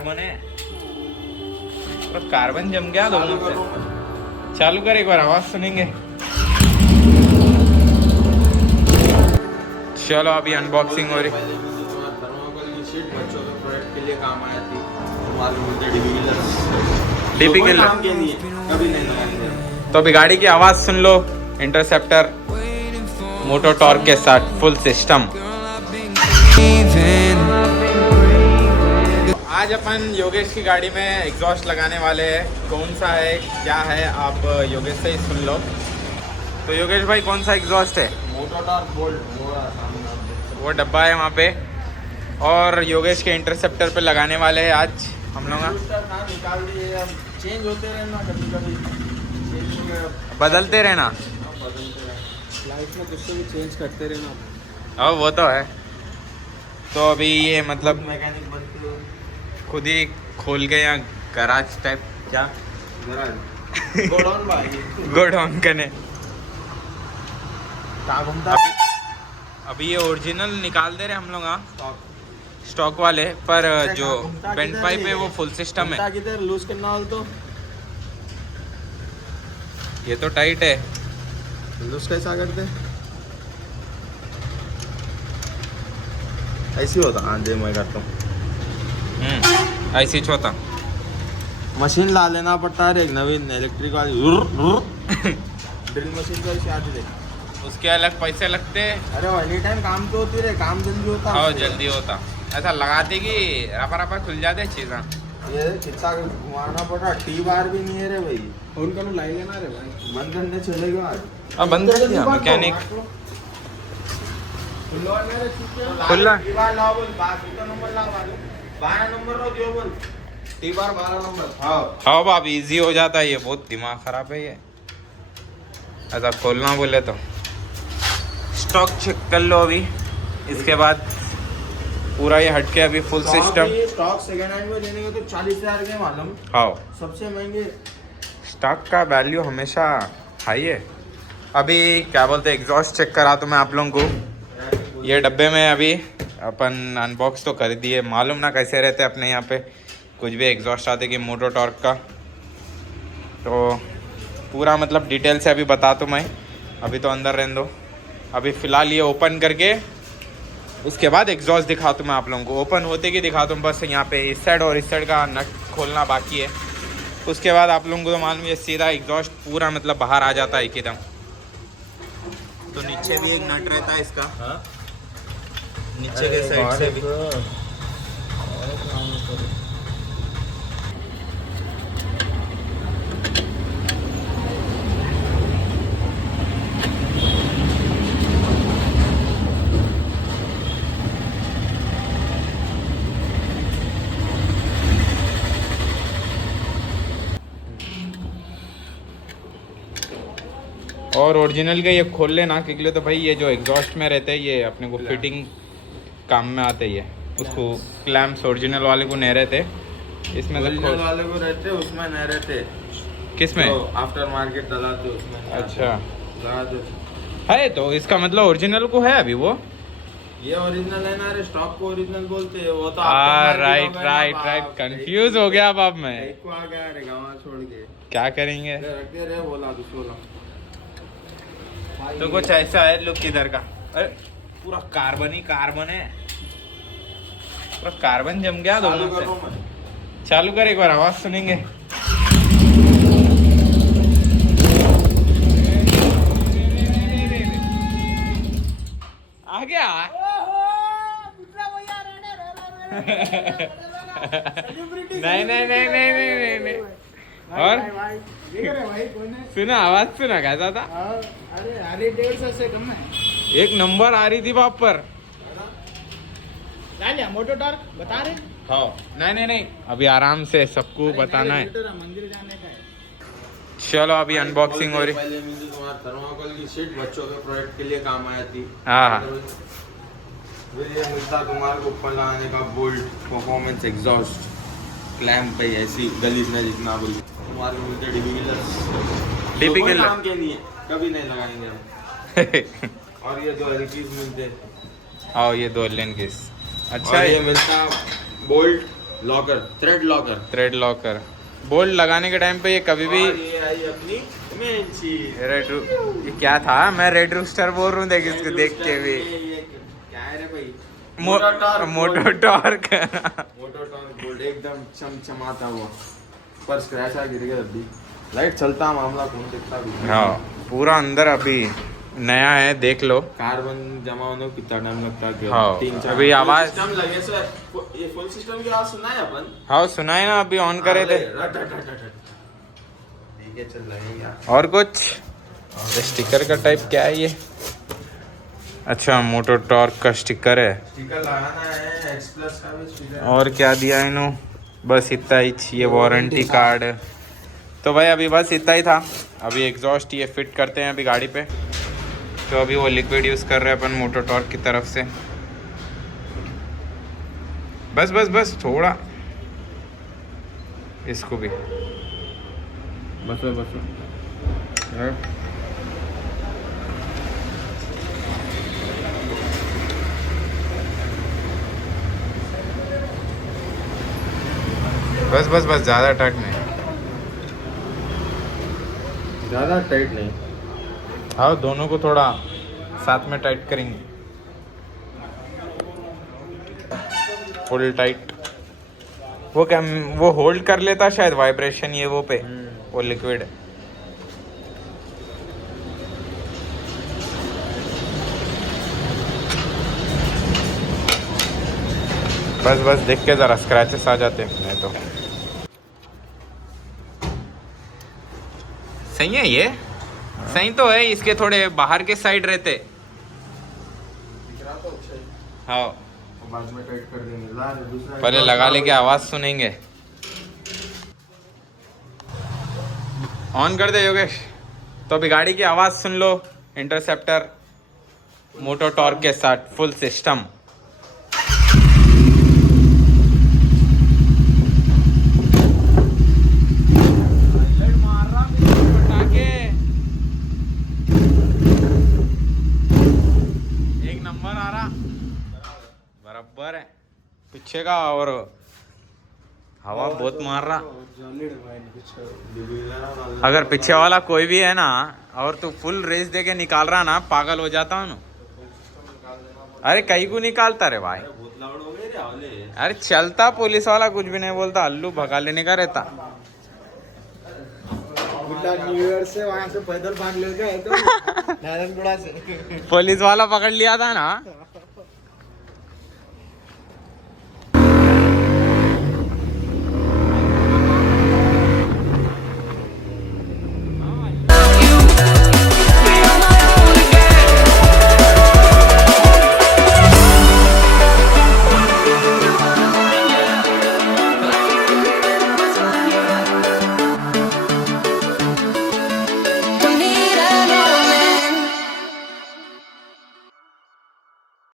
Carbon है, तो carbon जम गया दोनों से। चालू कर, एक बार आवाज सुनेंगे। चलो अभी अनबॉक्सिंग हो रही। थर्मोकोल की शीट बच्चों के प्रोडक्ट के लिए काम आया थी। डीपी के काम के लिए कभी नहीं लगाएंगे। तो अभी गाड़ी की आवाज सुन लो। इंटरसेप्टर मोटो टॉर्क के साथ फुल सिस्टम। आज अपन योगेश की गाड़ी में एग्जॉस्ट लगाने वाले हैं। कौन सा है क्या है आप योगेश से ही सुन लो। तो योगेश भाई कौन सा एग्जॉस्ट है? मोटो टॉर्क बोल्ट वो डब्बा है वहाँ पे। और योगेश के इंटरसेप्टर पे लगाने वाले हैं आज हम लोग। निकाल दिए, अब चेंज होते रहना, कभी कभी बदलते रहना। लाइफ में कुछ भी चेंज करते रहना। अब वो तो है। तो अभी ये मतलब मैकेनिक बनते हो खुद ही खोल के या गराज टाइप क्या गोडाउन भाई गोडाउन करने। क्या घूमता अभी ये ओरिजिनल निकाल दे रहे हम लोग। हाँ स्टॉक वाले, पर जो बेंड पाइप है वो फुल सिस्टम है। किधर लूज करना हो तो ये तो टाइट है। लूज कैसा करते ऐसी होता। हाँ जी मैं करता हूँ। ऐसी छोटा मशीन ला लेना पड़ता है, एक नवीन इलेक्ट्रिक वाली ड्रिल मशीन का इसे आती है। उसके अलग पैसे लगते। अरे एनी टाइम काम तो होती रहे, काम जल्दी होता। हाँ जल्दी होता। ऐसा लगाते कि रफा रफा खुल जाते चीज़। ये कितना घुमाना पड़ा, टी बार भी नहीं है रे भाई। उनका लाई लेना रे भाई, बंद करने चलेगा आज। अब बंद कर दिया मैकेनिक। खुला टी बार 12 नंबर। हाँ बाप इजी हो जाता है। ये बहुत दिमाग खराब है ये। ऐसा खोलना बोले तो स्टॉक चेक कर लो अभी। इसके बाद पूरा ये हटके अभी full system. Stock second hand में लेने के तो 40,000 के मालूम। हाँ सबसे महंगे। स्टॉक का वैल्यू हमेशा हाई है। अभी क्या बोलते हैं एग्जॉस्ट चेक करा तो मैं आप लोगों को ये डब्बे में अभी अपन अनबॉक्स तो कर दिए। मालूम ना कैसे रहते अपने यहाँ पे कुछ भी एग्जॉस्ट आते कि मोटो टॉर्क का। तो पूरा मतलब डिटेल से अभी बता तो मैं। अभी तो अंदर रहने दो। अभी फ़िलहाल ये ओपन करके उसके बाद एग्जॉस्ट दिखा तो मैं आप लोगों को। ओपन होते कि दिखा दूँ बस। यहाँ पे इस साइड और इस साइड का नट खोलना बाकी है। उसके बाद आप लोगों को तो मालूम है सीधा एग्जॉस्ट पूरा मतलब बाहर आ जाता है एकदम। तो नीचे भी एक नट रहता है इसका। हाँ नीचे के साइड से भी। और ओरिजिनल के ये खोल लेना क्योंकि तो भाई ये जो एग्जॉस्ट में रहते हैं ये अपने को फिटिंग काम में आते ही है। उसको क्लैम्प्स ओरिजिनल वाले को नहीं रहते इसमें। ओरिजिनल वाले को रहते, उसमें नहीं रहते। किस में? तो आफ्टर मार्केट डलाते उसमें। अच्छा लगा है। तो इसका मतलब ओरिजिनल को है अभी वो। ये ओरिजिनल है ना रे, स्टॉक को ओरिजिनल बोलते हैं। वो तो राइट राइट राइट कंफ्यूज हो गया अब मैं। एक को आ गया रे गाँव छोड़ के। क्या करेंगे? रखते रहे बोला दूसरों। तो कुछ ऐसा है लुक इधर का। अरे पूरा कार्बन ही कार्बन है। पूरा कार्बन जम गया दोनों से। चालू कर, एक बार आवाज सुनेंगे। आ गया। नहीं नहीं नहीं नहीं नहीं नहीं। और सुना आवाज सुना कैसा था? अरे 150 से कम है। एक नंबर आ रही थी बाप पर। मोटो टॉर्क बता रहे। हाँ नहीं नहीं नहीं अभी आराम से सबको बताना है। मंदिर जाने का है। चलो अभी अनबॉक्सिंग हो रही। पहले मुझे तुम्हारा थर्मोकोल की शीट बच्चों के प्रोडक्ट के लिए काम आया थी। हाँ फिर ये मिलता तुम्हारे को ऊपर लगाने का बोल्ट परफॉर्मेंस एग्जॉस्ट क्लैम्प पे ऐसी गली में जितना बोल तुम्हारे को मिलते डीपी के काम के लिए कभी नहीं लगाएंगे हम। और ये दो एलकीज मिलते। आओ ये दो लेन किस। अच्छा ये मिलता bolt locker, thread locker. Bolt लगाने के टाइम पे ये कभी भी और ये आई अपनी मेन चीज, ये क्या था, मैं रेड रूस्टर बोल रहा हूँ, देख इसको देख के भी। ये क्या है रे भाई, मोटो टॉर्क गोल्ड एकदम चमचमाता हुआ, पर स्क्रैच आ गिर गया अभी। लाइट चलता मामला कौन देखता भी। हाँ पूरा अंदर अभी नया है, देख लो। कार्बन जमा होने को कितना टाइम लगता है? हाँ, 3-4 अभी आवाज सिस्टम लगे से ये फुल सिस्टम की आवाज सुना है अपन? हाँ सुनाए ना, अभी ऑन करे थे। ठीक है चल लगेगा। और कुछ स्टिकर का टाइप क्या है ये? अच्छा मोटो टॉर्क का स्टिकर है। स्टिकर लगाना है, X प्लस का भी स्टिकर। और क्या दिया इन्हों? बस इतना ही, ये वारंटी कार्ड। तो भाई अभी बस इतना ही था। अभी एग्जॉस्ट ये फिट करते हैं अभी गाड़ी पे। तो अभी वो लिक्विड यूज़ कर रहे हैं अपन मोटो टॉर्क की तरफ से। बस बस बस थोड़ा इसको भी बस बस बस बस बस, ज़्यादा टाइट नहीं। ज़्यादा टाइट नहीं। हाँ दोनों को थोड़ा साथ में टाइट करेंगे, फुल टाइट। वो क्या, वो होल्ड कर लेता शायद वाइब्रेशन ये वो पे, वो लिक्विड। बस बस देख के ज़रा स्क्रैचेस आ जाते हैं नहीं तो। सही है ये, सही तो है। इसके थोड़े बाहर के साइड रहते। हाँ बाद में टाइट कर देंगे। ला दूसरा पहले लगा लेके आवाज सुनेंगे। ऑन कर दे योगेश। तो अभी गाड़ी की आवाज सुन लो। इंटरसेप्टर मोटो टॉर्क के साथ फुल सिस्टम। एक नंबर आ रहा बराबर है पीछे का, और हवा बहुत मार रहा। अगर पीछे वाला कोई भी है ना और तू फुल रेस दे के निकाल रहा ना, पागल हो जाता हूँ ना। अरे कहीं को निकालता रे भाई। अरे चलता, पुलिस वाला कुछ भी नहीं बोलता, अल्लू भगा लेने का रहता। न्यू ईयर से वहाँ से पैदल भाग ले गए तो नारायणगढ़ से पुलिस वाला पकड़ लिया था ना।